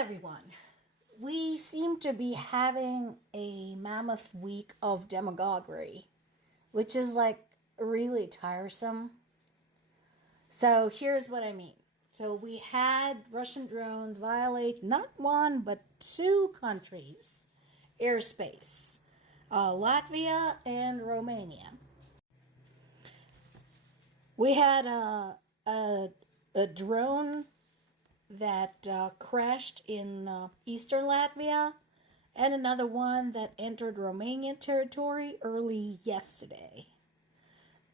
everyone. We seem to be having a mammoth week of demagoguery, which is like really tiresome. So here's what I mean. So we had Russian drones violate not one but two countries' airspace, Latvia and Romania. We had a drone that crashed in eastern Latvia, and another one that entered Romanian territory early yesterday.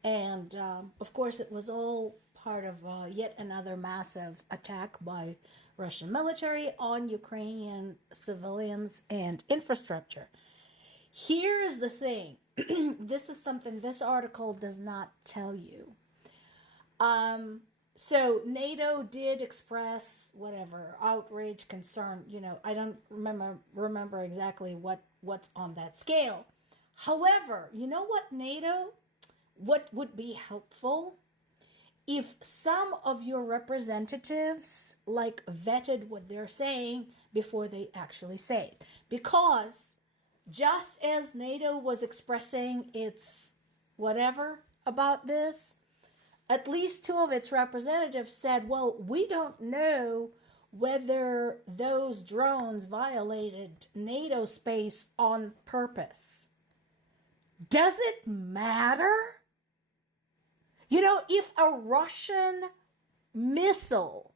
And of course, it was all part of yet another massive attack by Russian military on Ukrainian civilians and infrastructure. Here is the thing. This is something this article does not tell you. So NATO did express whatever outrage, concern. I don't remember exactly what's on that scale. However, you know what would be helpful if some of your representatives vetted what they're saying before they actually say it, because just as NATO was expressing its whatever about this, at least two of its representatives said, well, we don't know whether those drones violated NATO space on purpose. Does it matter? If a Russian missile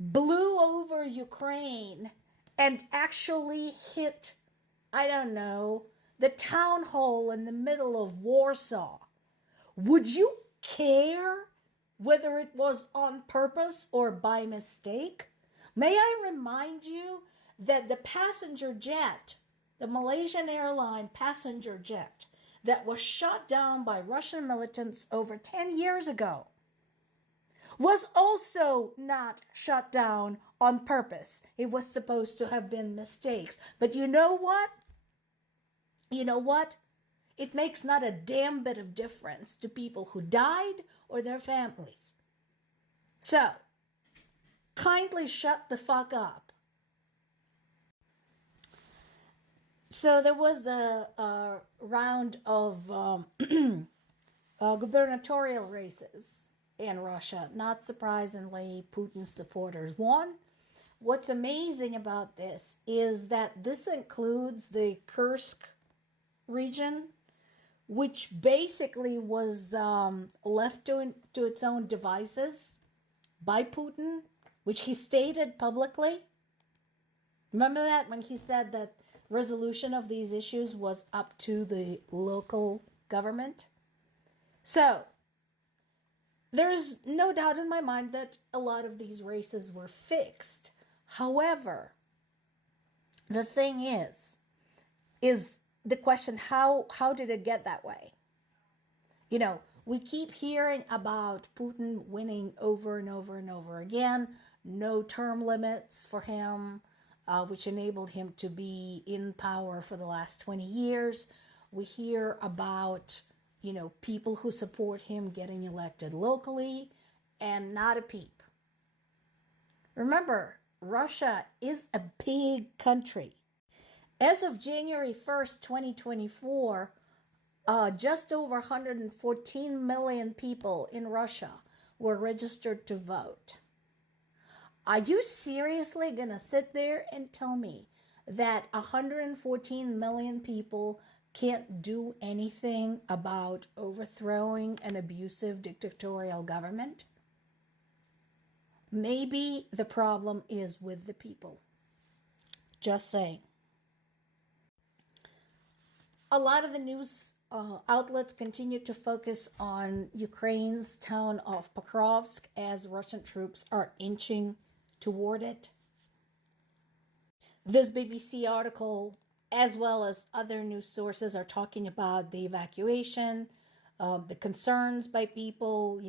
blew over Ukraine and actually hit, I don't know, the town hall in the middle of Warsaw, would you care whether it was on purpose or by mistake? May I remind you that the passenger jet, the Malaysian airline passenger jet that was shot down by Russian militants over 10 years ago, was also not shot down on purpose. It was supposed to have been mistakes. But you know what? It makes not a damn bit of difference to people who died or their families. So, kindly shut the fuck up. So there was a round of gubernatorial races in Russia. Not surprisingly, Putin's supporters won. What's amazing about this is that this includes the Kursk region, which basically was left to its own devices by Putin, which he stated publicly. Remember that when he said that resolution of these issues was up to the local government? So, there's no doubt in my mind that a lot of these races were fixed. However, the thing is the question, how did it get that way? We keep hearing about Putin winning over and over and over again, no term limits for him, which enabled him to be in power for the last 20 years. We hear about, people who support him getting elected locally, and not a peep. Remember, Russia is a big country. As of January 1st, 2024, just over 114 million people in Russia were registered to vote. Are you seriously going to sit there and tell me that 114 million people can't do anything about overthrowing an abusive dictatorial government? Maybe the problem is with the people. Just saying. A lot of the news outlets continue to focus on Ukraine's town of Pokrovsk as Russian troops are inching toward it. This BBC article, as well as other news sources, are talking about the evacuation, the concerns by people,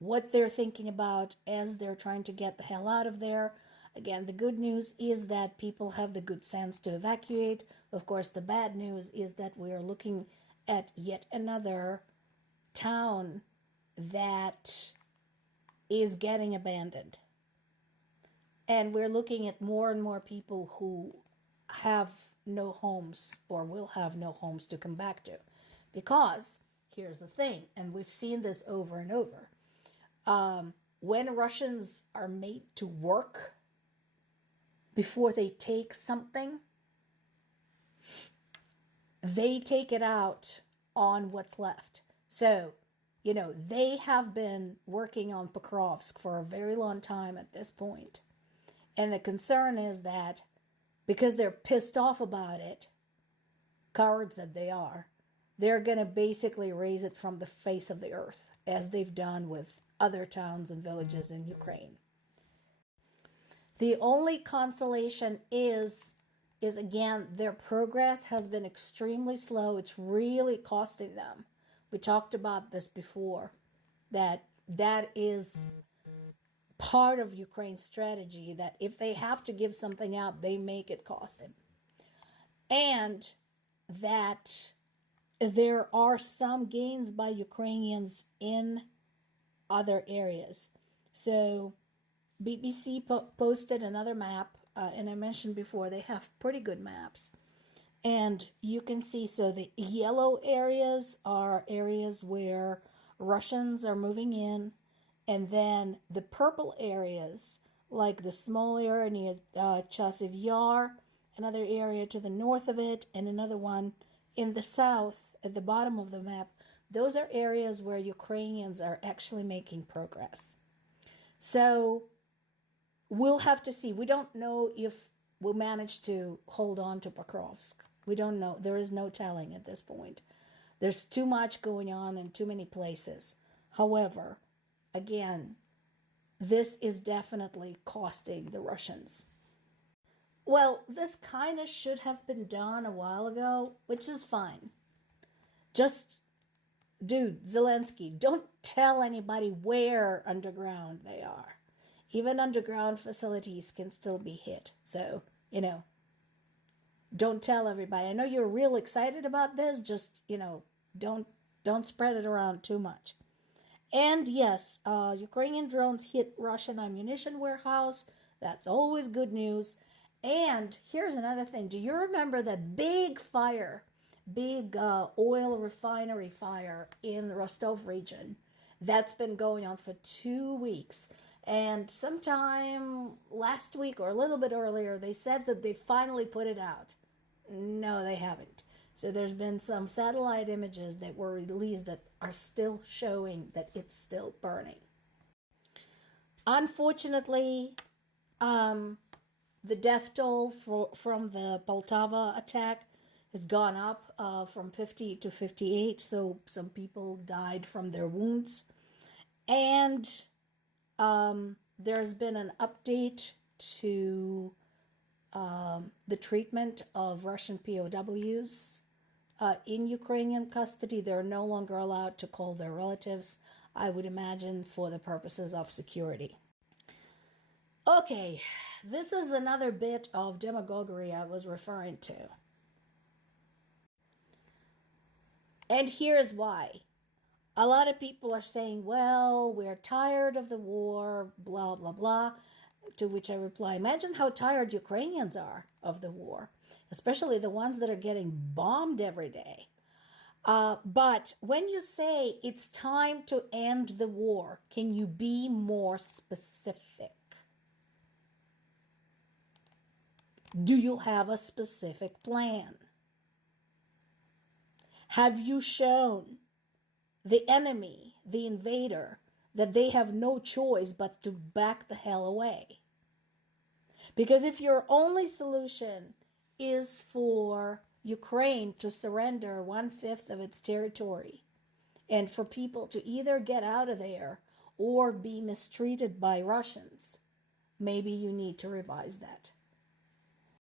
what they're thinking about as they're trying to get the hell out of there. Again, the good news is that people have the good sense to evacuate. Of course, the bad news is that we are looking at yet another town that is getting abandoned. And we're looking at more and more people who have no homes or will have no homes to come back to. Because here's the thing, and we've seen this over and over. When Russians are made to work before they take something, they take it out on what's left. So, they have been working on Pokrovsk for a very long time at this point. And the concern is that because they're pissed off about it, cowards that they are, they're going to basically raise it from the face of the earth, as they've done with other towns and villages in Ukraine. The only consolation is again, their progress has been extremely slow. It's really costing them. We talked about this before, that is part of Ukraine's strategy, that if they have to give something out, they make it cost them. And that there are some gains by Ukrainians in other areas. So BBC posted another map, and I mentioned before, they have pretty good maps. And you can see, so the yellow areas are areas where Russians are moving in. And then the purple areas, like the small area near Chasiv Yar, another area to the north of it, and another one in the south at the bottom of the map, those are areas where Ukrainians are actually making progress. So we'll have to see. We don't know if we'll manage to hold on to Pokrovsk. We don't know. There is no telling at this point. There's too much going on in too many places. However, again, this is definitely costing the Russians. Well, this kind of should have been done a while ago, which is fine. Just, dude, Zelensky, don't tell anybody where underground they are. Even underground facilities can still be hit. So, don't tell everybody. I know you're real excited about this. Just, don't spread it around too much. And yes, Ukrainian drones hit Russian ammunition warehouse. That's always good news. And here's another thing. Do you remember that big fire, oil refinery fire in the Rostov region? That's been going on for 2 weeks. And sometime last week or a little bit earlier, they said that they finally put it out. No, they haven't. So there's been some satellite images that were released that are still showing that it's still burning. Unfortunately, the death toll from the Poltava attack has gone up from 50 to 58. So some people died from their wounds. And there's been an update to the treatment of Russian POWs in Ukrainian custody. They're no longer allowed to call their relatives, I would imagine, for the purposes of security. Okay, this is another bit of demagoguery I was referring to. And here's why. A lot of people are saying, well, we're tired of the war, blah, blah, blah. To which I reply, imagine how tired Ukrainians are of the war, especially the ones that are getting bombed every day. But when you say it's time to end the war, can you be more specific? Do you have a specific plan? Have you shown the enemy, the invader, that they have no choice but to back the hell away? Because if your only solution is for Ukraine to surrender 1/5 of its territory and for people to either get out of there or be mistreated by Russians, maybe you need to revise that.